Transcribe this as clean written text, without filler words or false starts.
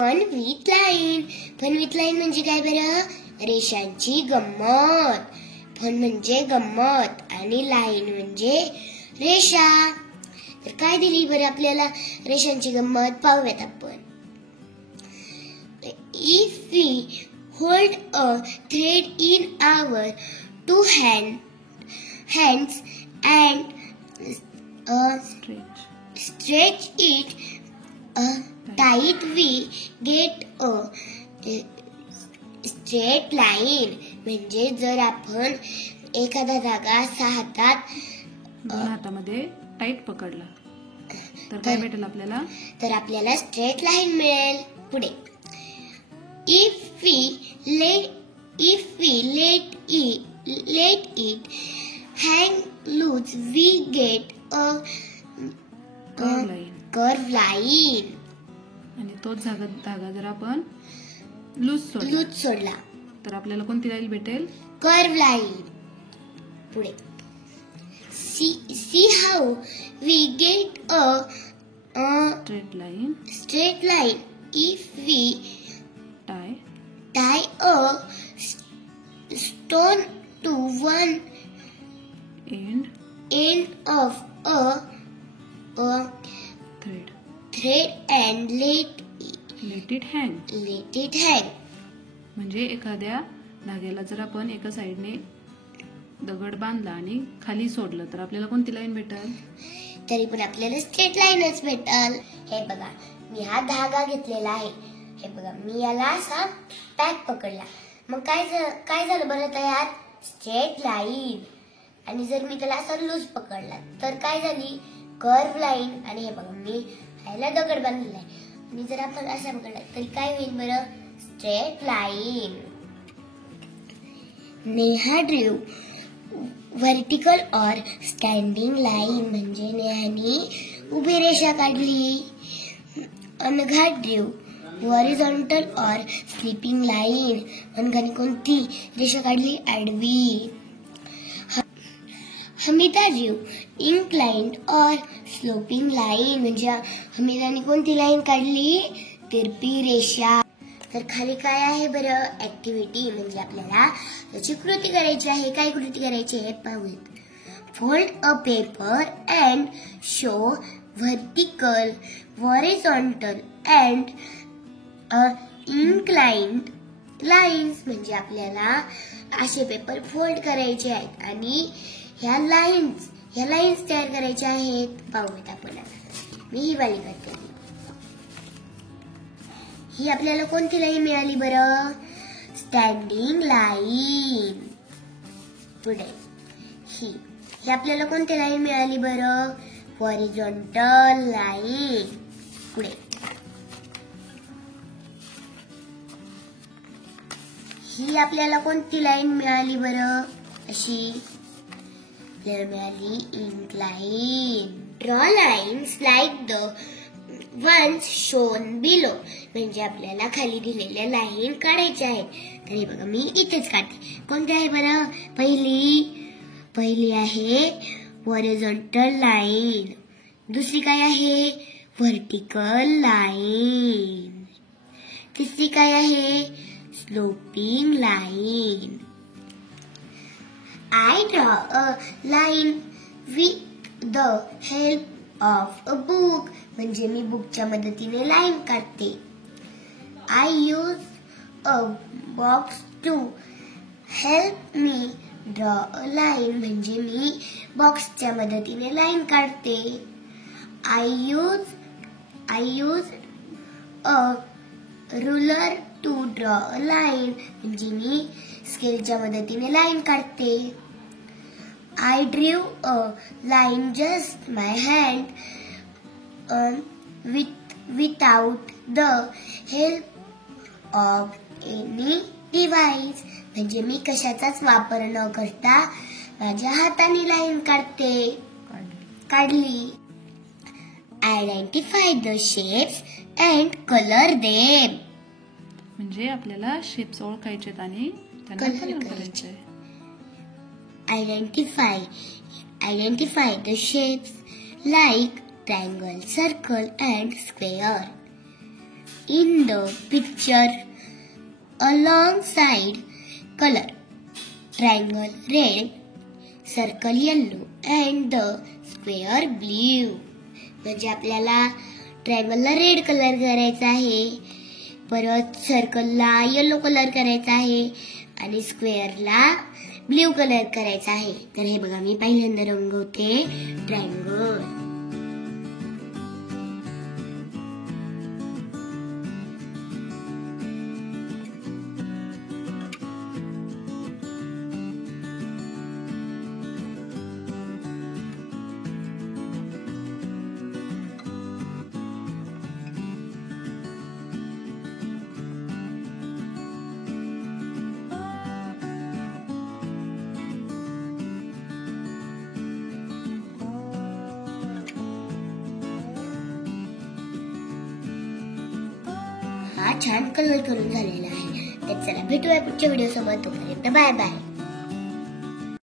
Fun with line. Fun with line म्हणजे काय बरं? रेषांची गंमत. फन म्हणजे गंमत आणि लाईन म्हणजे रेषा. तर काय दिली बरं आपल्याला रेषांची गंमत? पाहूयात आपण. If we hold a thread in our two hands and stretch it tight, we get a straight line. म्हणजे जर आपण एखादा धागा असा दोन हातामध्ये टाईट पकडला तर काय भेटेल आपल्याला? तर आपल्याला स्ट्रेट लाईन मिळेल. पुढे if we let it hang loose, we get a curve line. आणि तोच धागा जर आपण लूज सोडला तर आपल्याला कोणती लाईन भेटेल? Curve line. पुढे see how we get a straight line if we tie a stone to one end of a thread and let it hang. म्हणजे एखाद्या धाग्याला जर आपण एका साइडने दगड बांधला आणि खाली सोडलं तर आपल्याला कोणती लाईन भेटेल? तरी पण आपल्याला स्ट्रेट लाईनच भेटेल. हे बघा, मी हा धागा घेतलेला आहे. हे बघा, मी याला असा टाईट पकडला. मग काय झालं बरं तयार? Straight line. आणि जर मी त्याला असा लूज पकडला तर काय झाली? Curve line. आणि हे बघा, मी याला दगड बांधलेला आहे आणि जर आपण असा पकडला तरी काय होईल बरं? Straight line. Neha Drew vertical और स्टँडिंग लाईन म्हणजे नेहाने उभी रेषा काढली. अनघा ड्रू हॉरिझॉन्टल और स्लीपिंग लाईन. अनघाने कोणती रेषा काढली? आडवी. हमिदा ड्रू इन्क्लाइन्ड और स्लोपिंग लाईन म्हणजे हमिदाने कोणती लाईन काढली? तिरपी रेषा. तर खाली काय आहे बरं? ऍक्टिव्हिटी म्हणजे आपल्याला त्याची कृती करायची आहे. काय कृती करायची आहे पाहूयात. Fold a paper and show vertical, horizontal and inclined lines म्हणजे आपल्याला असे पेपर फोल्ड करायचे आहेत आणि ह्या लाईन्स तयार करायच्या आहेत. पाहूयात आपण. मी ही वाली करते. ही आपल्याला कोणती लाईन मिळाली बरं? Standing line. पुढे ही आपल्याला कोणती लाईन मिळाली बरं? Horizontal line. पुढे ही आपल्याला कोणती लाईन मिळाली बरं? अशी मिळाली incline. Draw lines like the ones shown below म्हणजे आपल्याला खाली दिलेल्या लाईन काढायच्या आहेत. तर हे बघा, मी इथेच काढते. कोणती आहे बरं? पहिली आहे हॉरिझॉन्टल लाईन. दुसरी काय आहे? Vertical line. तिसरी काय आहे? Sloping line. I draw a line with the help of a book म्हणजे मी बुकच्या मदतीने लाईन काढते. I use a box to help me draw a line म्हणजे मी बॉक्सच्या मदतीने लाईन काढते. I use a ruler to draw a line म्हणजे मी स्केलच्या मदतीने लाईन काढते. I drew a line just my hand without the help of any device म्हणजे मी कशाचाच वापर न करता माझ्या हाताने लाईन काढली. Identify the shapes and color them म्हणजे आपल्याला शेप्स ओळखायचे आणि त्यांना कलर करायचे. Identify the shapes like triangle, circle and square. in the picture alongside color. Triangle red, circle yellow and the square blue. म्हणजे आपल्याला ट्रायंगलला रेड कलर करायचा आहे, परत सर्कलला येलो कलर करायचा आहे आणि स्क्वेअरला ब्ल्यू कलर करायचा आहे. तर हे बघा मी पहिल्यांदा रंगवते ट्रायंगल. हा छान कलर करून झालेला आहे. तर चला भेटूया पुढच्या व्हिडिओ सोबत. तोपर्यंत बाय बाय.